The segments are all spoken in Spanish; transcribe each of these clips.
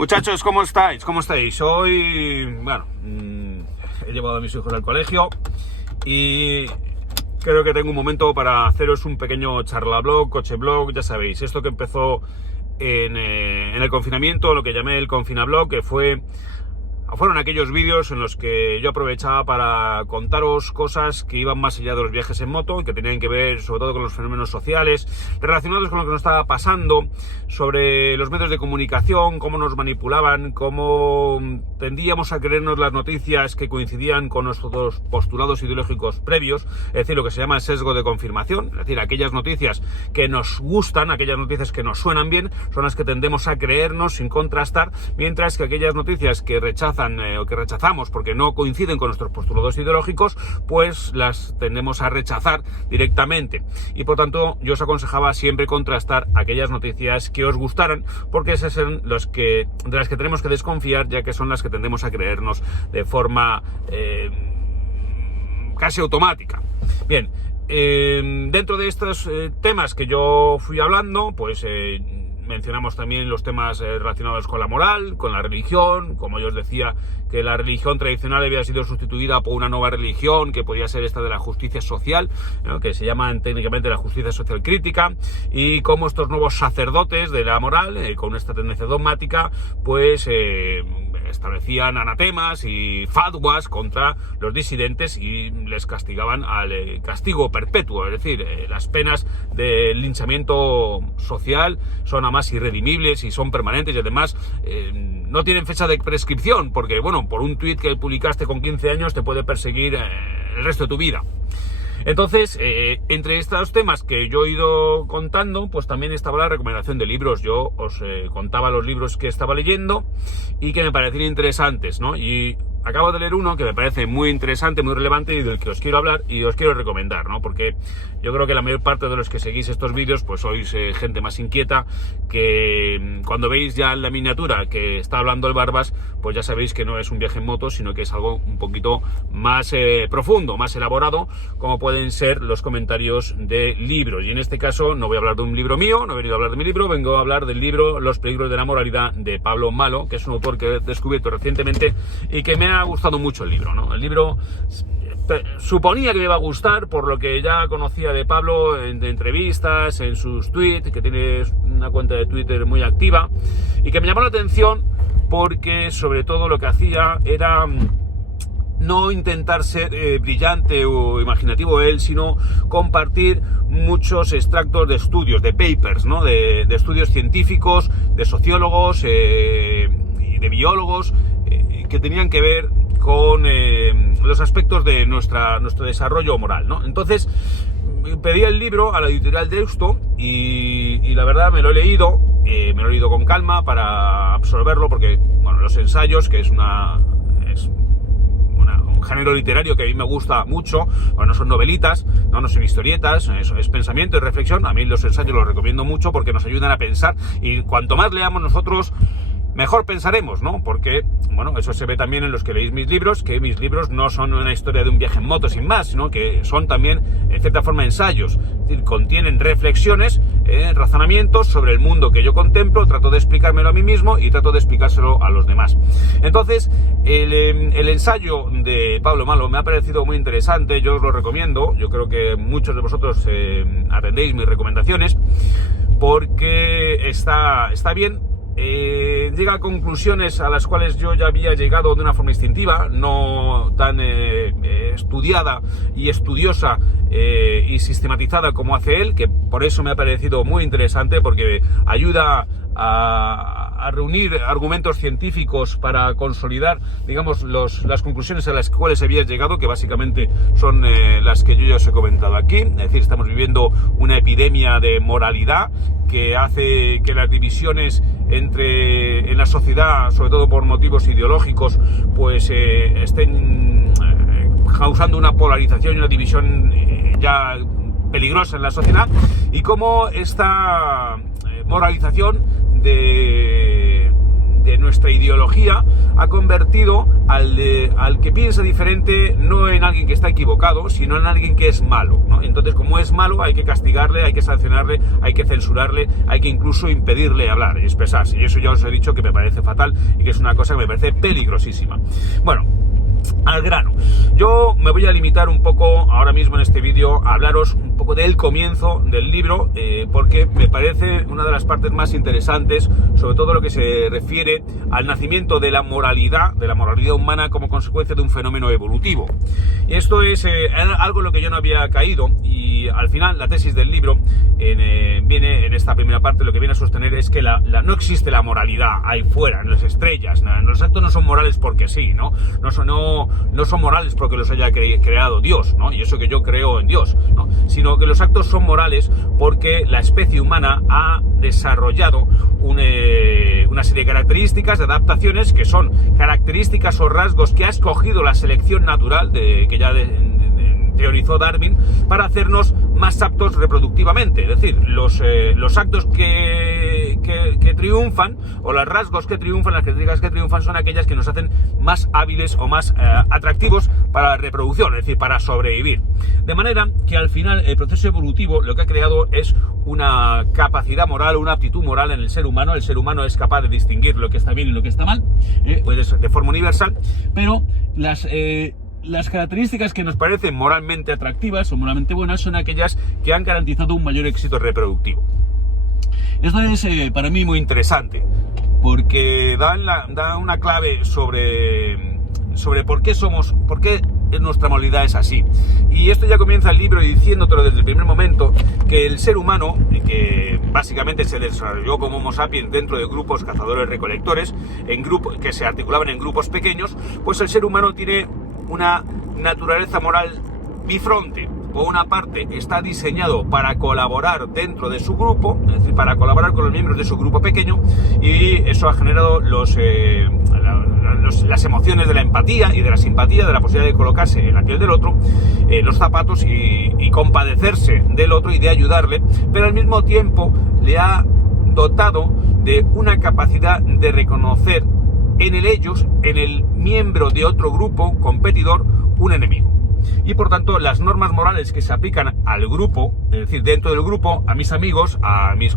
Muchachos, ¿cómo estáis? ¿Cómo estáis? Hoy, bueno, he llevado a mis hijos al colegio y creo que tengo un momento para haceros un pequeño charlablog, cocheblog, ya sabéis, esto que empezó en el confinamiento, lo que llamé el confinablog, que fueron aquellos vídeos en los que yo aprovechaba para contaros cosas que iban más allá de los viajes en moto y que tenían que ver sobre todo con los fenómenos sociales relacionados con lo que nos estaba pasando, sobre los medios de comunicación, cómo nos manipulaban, cómo tendíamos a creernos las noticias que coincidían con nuestros postulados ideológicos previos, es decir, lo que se llama el sesgo de confirmación, es decir, aquellas noticias que nos gustan, aquellas noticias que nos suenan bien, son las que tendemos a creernos sin contrastar, mientras que aquellas noticias que o que rechazamos porque no coinciden con nuestros postulados ideológicos, pues las tendemos a rechazar directamente. Y por tanto, yo os aconsejaba siempre contrastar aquellas noticias que os gustaran, porque esas son de las que tenemos que desconfiar, ya que son las que tendemos a creernos de forma casi automática. Bien, dentro de estos temas que yo fui hablando, pues mencionamos también los temas relacionados con la moral, con la religión, como yo os decía, que la religión tradicional había sido sustituida por una nueva religión, que podía ser esta de la justicia social, ¿no?, que se llama técnicamente la justicia social crítica, y cómo estos nuevos sacerdotes de la moral, con esta tendencia dogmática, pues establecían anatemas y fatwas contra los disidentes y les castigaban al castigo perpetuo, es decir, las penas de linchamiento social son además irredimibles y son permanentes y además no tienen fecha de prescripción, porque bueno, por un tuit que publicaste con 15 años te puede perseguir el resto de tu vida. Entonces, entre estos temas que yo he ido contando, pues también estaba la recomendación de libros. Yo os contaba los libros que estaba leyendo y que me parecían interesantes, ¿no? Y acabo de leer uno que me parece muy interesante, muy relevante y del que os quiero hablar y os quiero recomendar, ¿no? Porque yo creo que la mayor parte de los que seguís estos vídeos, pues sois gente más inquieta, que cuando veis ya la miniatura que está hablando el Barbas, pues ya sabéis que no es un viaje en moto, sino que es algo un poquito más profundo, más elaborado, como pueden ser los comentarios de libros. Y en este caso no voy a hablar de un libro mío, no he venido a hablar de mi libro, vengo a hablar del libro Los peligros de la moralidad de Pablo Malo, que es un autor que he descubierto recientemente y que me ha gustado mucho el libro, ¿no? El libro suponía que me iba a gustar por lo que ya conocía de Pablo en entrevistas, en sus tweets, que tiene una cuenta de Twitter muy activa y que me llamó la atención porque sobre todo lo que hacía era no intentar ser brillante o imaginativo él, sino compartir muchos extractos de estudios, de papers, ¿no? De estudios científicos, de sociólogos y de biólogos que tenían que ver con los aspectos de nuestro desarrollo moral, ¿no? Entonces pedí el libro a la editorial Deusto y la verdad me lo he leído con calma para absorberlo, porque bueno, los ensayos, que es un género literario que a mí me gusta mucho, bueno, no son novelitas, no son historietas, es pensamiento y reflexión. A mí los ensayos los recomiendo mucho porque nos ayudan a pensar y cuanto más leamos nosotros, mejor pensaremos, ¿no? Porque, bueno, eso se ve también en los que leéis mis libros, que mis libros no son una historia de un viaje en moto sin más, sino que son también, en cierta forma, ensayos. Es decir, contienen reflexiones, razonamientos sobre el mundo que yo contemplo, trato de explicármelo a mí mismo y trato de explicárselo a los demás. Entonces, el ensayo de Pablo Malo me ha parecido muy interesante, yo os lo recomiendo, yo creo que muchos de vosotros atendéis mis recomendaciones, porque está bien. Llega a conclusiones a las cuales yo ya había llegado de una forma instintiva, no tan estudiada y estudiosa y sistematizada como hace él, que por eso me ha parecido muy interesante, porque ayuda a reunir argumentos científicos para consolidar, digamos, las conclusiones a las cuales había llegado, que básicamente son las que yo ya os he comentado aquí. Es decir, estamos viviendo una epidemia de moralidad que hace que las divisiones en la sociedad, sobre todo por motivos ideológicos, pues estén causando una polarización y una división ya peligrosa en la sociedad, y cómo esta moralización de nuestra ideología ha convertido al que piensa diferente no en alguien que está equivocado, sino en alguien que es malo, ¿no? Entonces, como es malo, hay que castigarle, hay que sancionarle, hay que censurarle, hay que incluso impedirle hablar y expresarse. Y eso ya os he dicho que me parece fatal y que es una cosa que me parece peligrosísima. Bueno, al grano. Yo me voy a limitar un poco ahora mismo en este vídeo a hablaros un poco del comienzo del libro, porque me parece una de las partes más interesantes, sobre todo lo que se refiere al nacimiento de la moralidad humana como consecuencia de un fenómeno evolutivo. Y esto es algo en lo que yo no había caído, y al final la tesis del libro viene en esta primera parte, lo que viene a sostener es que no existe la moralidad ahí fuera, en las estrellas, los actos no son morales porque sí, ¿no? No son morales porque los haya creado Dios, ¿no? Y eso que yo creo en Dios, ¿no? Sino que los actos son morales porque la especie humana ha desarrollado una serie de características, de adaptaciones, que son características o rasgos que ha escogido la selección natural, que ya teorizó Darwin, para hacernos más aptos reproductivamente. Es decir, los actos que triunfan, o los rasgos que triunfan, las características que triunfan, son aquellas que nos hacen más hábiles o más atractivos para la reproducción, es decir, para sobrevivir. De manera que al final el proceso evolutivo lo que ha creado es una capacidad moral, una aptitud moral en el ser humano. El ser humano es capaz de distinguir lo que está bien y lo que está mal, pues de forma universal, pero las características que nos parecen moralmente atractivas o moralmente buenas son aquellas que han garantizado un mayor éxito reproductivo. Esto es para mí muy interesante, porque da una clave sobre por qué nuestra moralidad es así. Y esto ya comienza el libro diciéndotelo desde el primer momento, que el ser humano, que básicamente se desarrolló como Homo sapiens dentro de grupos cazadores-recolectores, que se articulaban en grupos pequeños, pues el ser humano tiene una naturaleza moral bifronte. Por una parte está diseñado para colaborar dentro de su grupo, es decir, para colaborar con los miembros de su grupo pequeño, y eso ha generado las emociones de la empatía y de la simpatía, de la posibilidad de colocarse en la piel del otro, los zapatos, y compadecerse del otro y de ayudarle, pero al mismo tiempo le ha dotado de una capacidad de reconocer en el miembro de otro grupo competidor, un enemigo. Y por tanto, las normas morales que se aplican al grupo, es decir, dentro del grupo, a mis amigos, a mis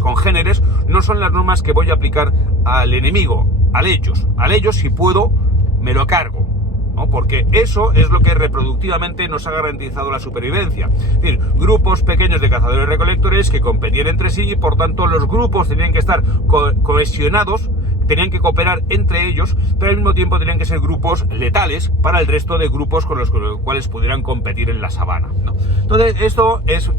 congéneres, no son las normas que voy a aplicar al enemigo, a ellos si puedo, me lo cargo, ¿no? Porque eso es lo que reproductivamente nos ha garantizado la supervivencia. Es decir, grupos pequeños de cazadores-recolectores que competían entre sí, y por tanto los grupos tenían que estar cohesionados, tenían que cooperar entre ellos, pero al mismo tiempo tenían que ser grupos letales para el resto de grupos con los cuales pudieran competir en la sabana, ¿no? Entonces, esto es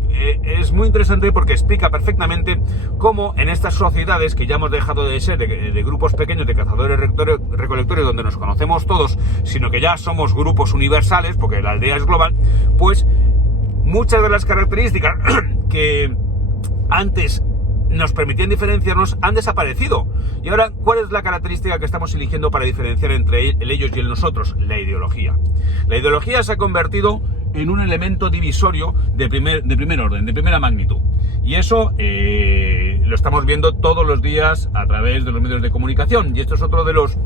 muy interesante porque explica perfectamente cómo en estas sociedades, que ya hemos dejado de ser de grupos pequeños de cazadores-recolectores donde nos conocemos todos, sino que ya somos grupos universales, porque la aldea es global, pues muchas de las características que antes nos permitían diferenciarnos han desaparecido. Y ahora, ¿cuál es la característica que estamos eligiendo para diferenciar entre el ellos y el nosotros? La ideología. La ideología se ha convertido en un elemento divisorio de primer orden, de primera magnitud. Y eso lo estamos viendo todos los días a través de los medios de comunicación. Y esto es otro de los,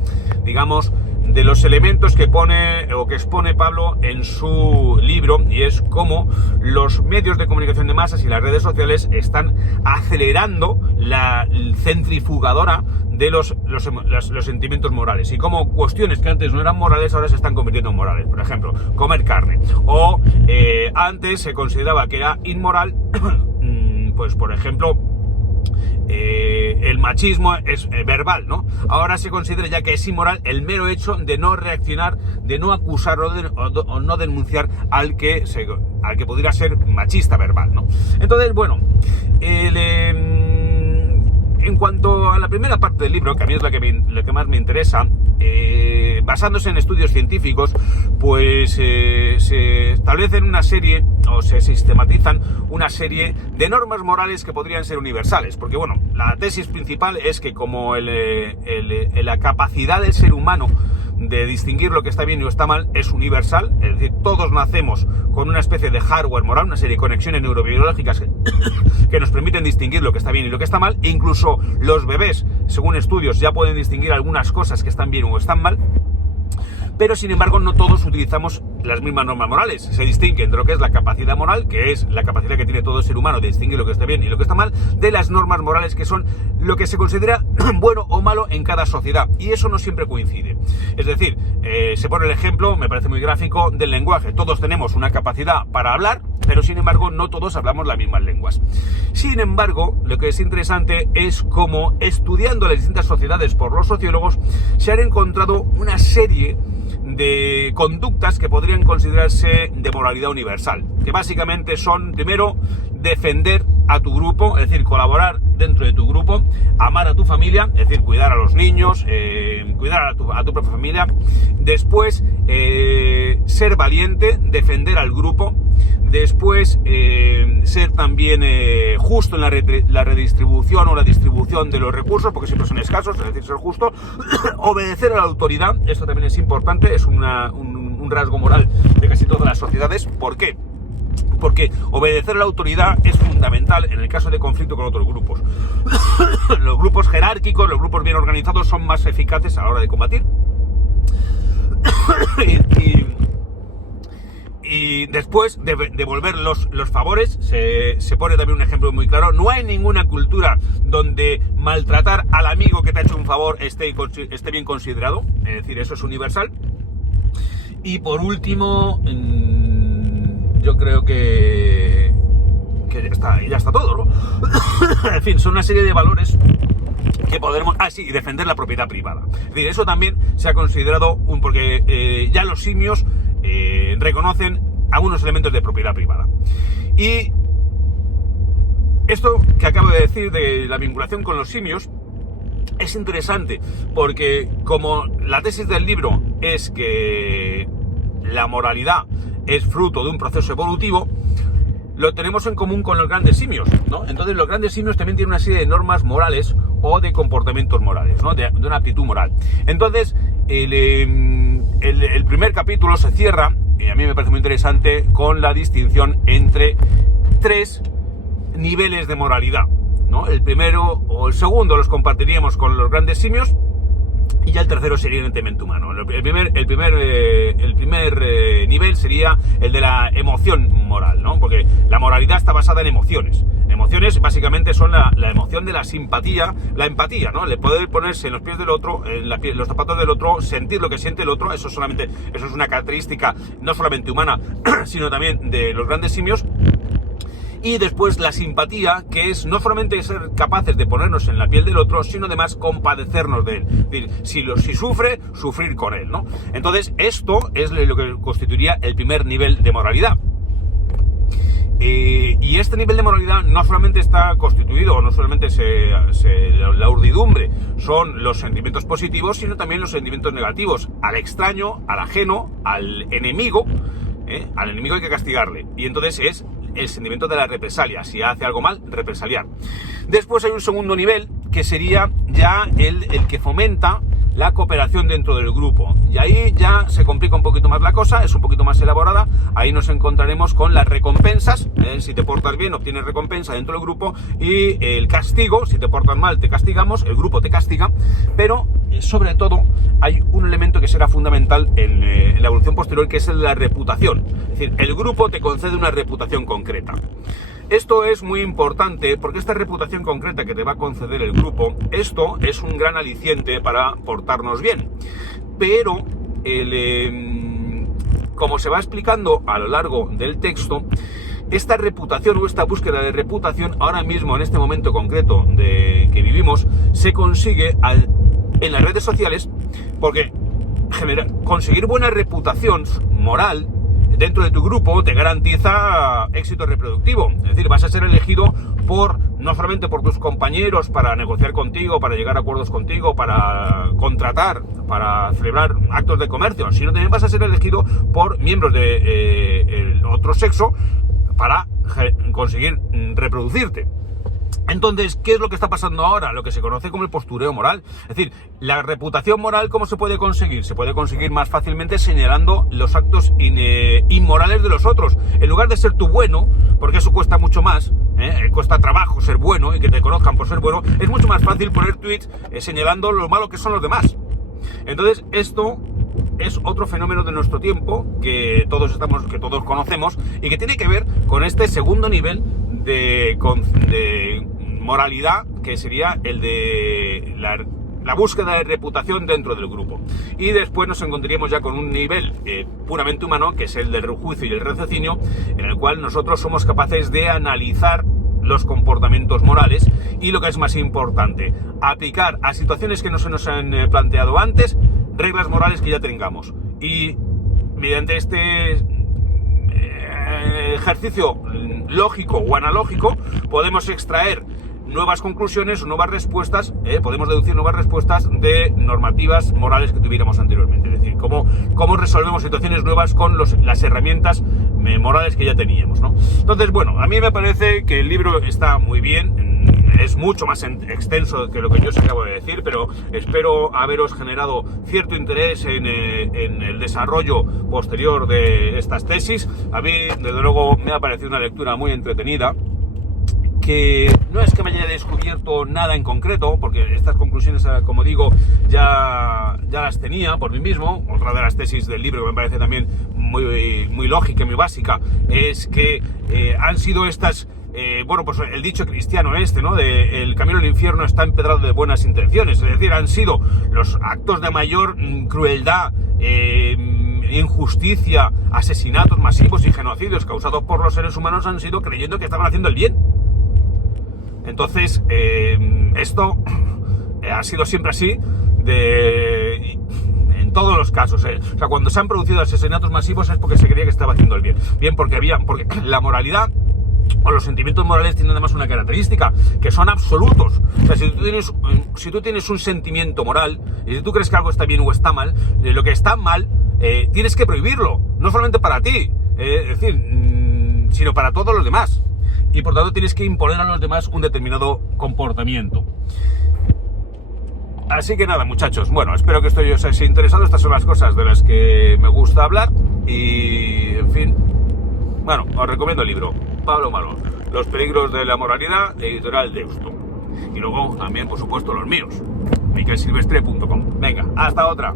digamos, de los elementos que expone Pablo en su libro, y es cómo los medios de comunicación de masas y las redes sociales están acelerando la centrifugadora de los sentimientos morales, y cómo cuestiones que antes no eran morales ahora se están convirtiendo en morales. Por ejemplo, comer carne, o antes se consideraba que era inmoral pues por ejemplo el machismo es verbal, ¿no? Ahora se considera ya que es inmoral el mero hecho de no reaccionar, de no acusar o no denunciar al que pudiera ser machista verbal, ¿no? Entonces, bueno, en cuanto a la primera parte del libro, que a mí es la que más me interesa, basándose en estudios científicos, pues se establecen una serie, o se sistematizan una serie de normas morales que podrían ser universales, porque bueno, la tesis principal es que como la capacidad del ser humano de distinguir lo que está bien y lo que está mal es universal, es decir, todos nacemos con una especie de hardware moral, una serie de conexiones neurobiológicas que nos permiten distinguir lo que está bien y lo que está mal, e incluso los bebés, según estudios, ya pueden distinguir algunas cosas que están bien o están mal. Pero sin embargo no todos utilizamos las mismas normas morales. Se distingue entre lo que es la capacidad moral, que es la capacidad que tiene todo ser humano de distinguir lo que está bien y lo que está mal, de las normas morales, que son lo que se considera bueno o malo en cada sociedad. Y eso no siempre coincide. Es decir, se pone el ejemplo, me parece muy gráfico, del lenguaje. Todos tenemos una capacidad para hablar, pero sin embargo no todos hablamos las mismas lenguas. Sin embargo, lo que es interesante es cómo, estudiando las distintas sociedades por los sociólogos, se han encontrado una serie de conductas que podrían considerarse de moralidad universal, que básicamente son, primero, defender a tu grupo, es decir, colaborar dentro de tu grupo, amar a tu familia, es decir, cuidar a los niños, cuidar a tu propia familia. Después, ser valiente, defender al grupo. Después, ser también justo en la redistribución o la distribución de los recursos, porque siempre son escasos, es decir, ser justo. Obedecer a la autoridad, esto también es importante, es un rasgo moral de casi todas las sociedades. ¿Por qué? Porque obedecer a la autoridad es fundamental en el caso de conflicto con otros grupos. Los grupos jerárquicos, los grupos bien organizados son más eficaces a la hora de combatir. Y después de devolver los favores, se pone también un ejemplo muy claro. No hay ninguna cultura donde maltratar al amigo que te ha hecho un favor esté bien considerado. Es decir, eso es universal. Y por último, yo creo que ya está todo, ¿no? En fin, son una serie de valores que podremos... y defender la propiedad privada. Es decir, eso también se ha considerado porque ya los simios reconocen algunos elementos de propiedad privada. Y esto que acabo de decir de la vinculación con los simios es interesante, porque como la tesis del libro es que la moralidad es fruto de un proceso evolutivo, lo tenemos en común con los grandes simios, ¿no? Entonces los grandes simios también tienen una serie de normas morales o de comportamientos morales, ¿no? De una actitud moral. Entonces el primer capítulo se cierra, y a mí me parece muy interesante, con la distinción entre 3 niveles de moralidad, ¿no? El primero o el segundo los compartiríamos con los grandes simios, y ya el tercero sería evidentemente humano. El primer nivel sería el de la emoción moral, ¿no? Porque la moralidad está basada en emociones. Emociones básicamente son la emoción de la simpatía, la empatía, ¿no? Le poder ponerse en los pies del otro, en los zapatos del otro, sentir lo que siente el otro. Eso es una característica no solamente humana, sino también de los grandes simios. Y después la simpatía, que es no solamente ser capaces de ponernos en la piel del otro, sino además compadecernos de él. Es decir, si sufre, sufrir con él, ¿no? Entonces, esto es lo que constituiría el primer nivel de moralidad. Y este nivel de moralidad no solamente está constituido, o no solamente la urdidumbre son los sentimientos positivos, sino también los sentimientos negativos. Al extraño, al ajeno, al enemigo hay que castigarle. Y entonces es el sentimiento de la represalia. Si hace algo mal, represaliar. Después hay un segundo nivel, que sería ya el que fomenta la cooperación dentro del grupo. Y ahí ya se complica un poquito más la cosa, es un poquito más elaborada. Ahí nos encontraremos con las recompensas. Si te portas bien, obtienes recompensa dentro del grupo. Y el castigo, si te portas mal, te castigamos, el grupo te castiga. Pero, sobre todo, hay un elemento que será fundamental en la evolución posterior, que es el de la reputación. Es decir, el grupo te concede una reputación concreta. Esto es muy importante porque esta reputación concreta que te va a conceder el grupo, esto es un gran aliciente para portarnos bien. Pero, como se va explicando a lo largo del texto, esta reputación o esta búsqueda de reputación, ahora mismo, en este momento concreto que vivimos, se consigue en las redes sociales, porque conseguir buena reputación moral dentro de tu grupo te garantiza éxito reproductivo. Es decir, vas a ser elegido no solamente por tus compañeros para negociar contigo, para llegar a acuerdos contigo, para contratar, para celebrar actos de comercio, sino también vas a ser elegido por miembros de otro sexo para conseguir reproducirte. Entonces, ¿qué es lo que está pasando ahora? Lo que se conoce como el postureo moral. Es decir, la reputación moral, ¿cómo se puede conseguir? Se puede conseguir más fácilmente señalando los actos inmorales de los otros. En lugar de ser tú bueno, porque eso cuesta mucho más, cuesta trabajo ser bueno y que te conozcan por ser bueno, es mucho más fácil poner tweets señalando lo malo que son los demás. Entonces, esto es otro fenómeno de nuestro tiempo que todos conocemos y que tiene que ver con este segundo nivel de moralidad, que sería el de la búsqueda de reputación dentro del grupo. Y después nos encontraríamos ya con un nivel puramente humano, que es el del juicio y el raciocinio, en el cual nosotros somos capaces de analizar los comportamientos morales y, lo que es más importante, aplicar a situaciones que no se nos han planteado antes reglas morales que ya tengamos. Y mediante este ejercicio lógico o analógico podemos extraer nuevas conclusiones o nuevas respuestas, podemos deducir nuevas respuestas de normativas morales que tuviéramos anteriormente. Es decir, cómo resolvemos situaciones nuevas con las herramientas morales que ya teníamos, ¿no? Entonces, bueno, a mí me parece que el libro está muy bien, es mucho más extenso que lo que yo os acabo de decir, pero espero haberos generado cierto interés en el desarrollo posterior de estas tesis. A mí, desde luego, me ha parecido una lectura muy entretenida, que no es que me haya descubierto nada en concreto, porque estas conclusiones, como digo, ya las tenía por mí mismo. Otra de las tesis del libro que me parece también muy lógica y muy básica es que han sido estas, pues el dicho cristiano ¿no? De el camino al infierno está empedrado de buenas intenciones. Es decir, han sido los actos de mayor crueldad, injusticia, asesinatos masivos y genocidios causados por los seres humanos, han sido creyendo que estaban haciendo el bien. Entonces, esto ha sido siempre así en todos los casos. O sea, cuando se han producido asesinatos masivos es porque se creía que estaba haciendo el bien. Bien, porque la moralidad o los sentimientos morales tienen además una característica, que son absolutos. O sea, si tú tienes un sentimiento moral y si tú crees que algo está bien o está mal, lo que está mal tienes que prohibirlo, no solamente para ti, sino para todos los demás. Y por tanto tienes que imponer a los demás un determinado comportamiento. Así que nada, muchachos, bueno, espero que esto os haya interesado. Estas son las cosas de las que me gusta hablar y, en fin, bueno, os recomiendo el libro Pablo Malo, Los peligros de la moralidad, editorial Deusto. Y luego también, por supuesto, los míos, miquelsilvestre.com. Venga, hasta otra.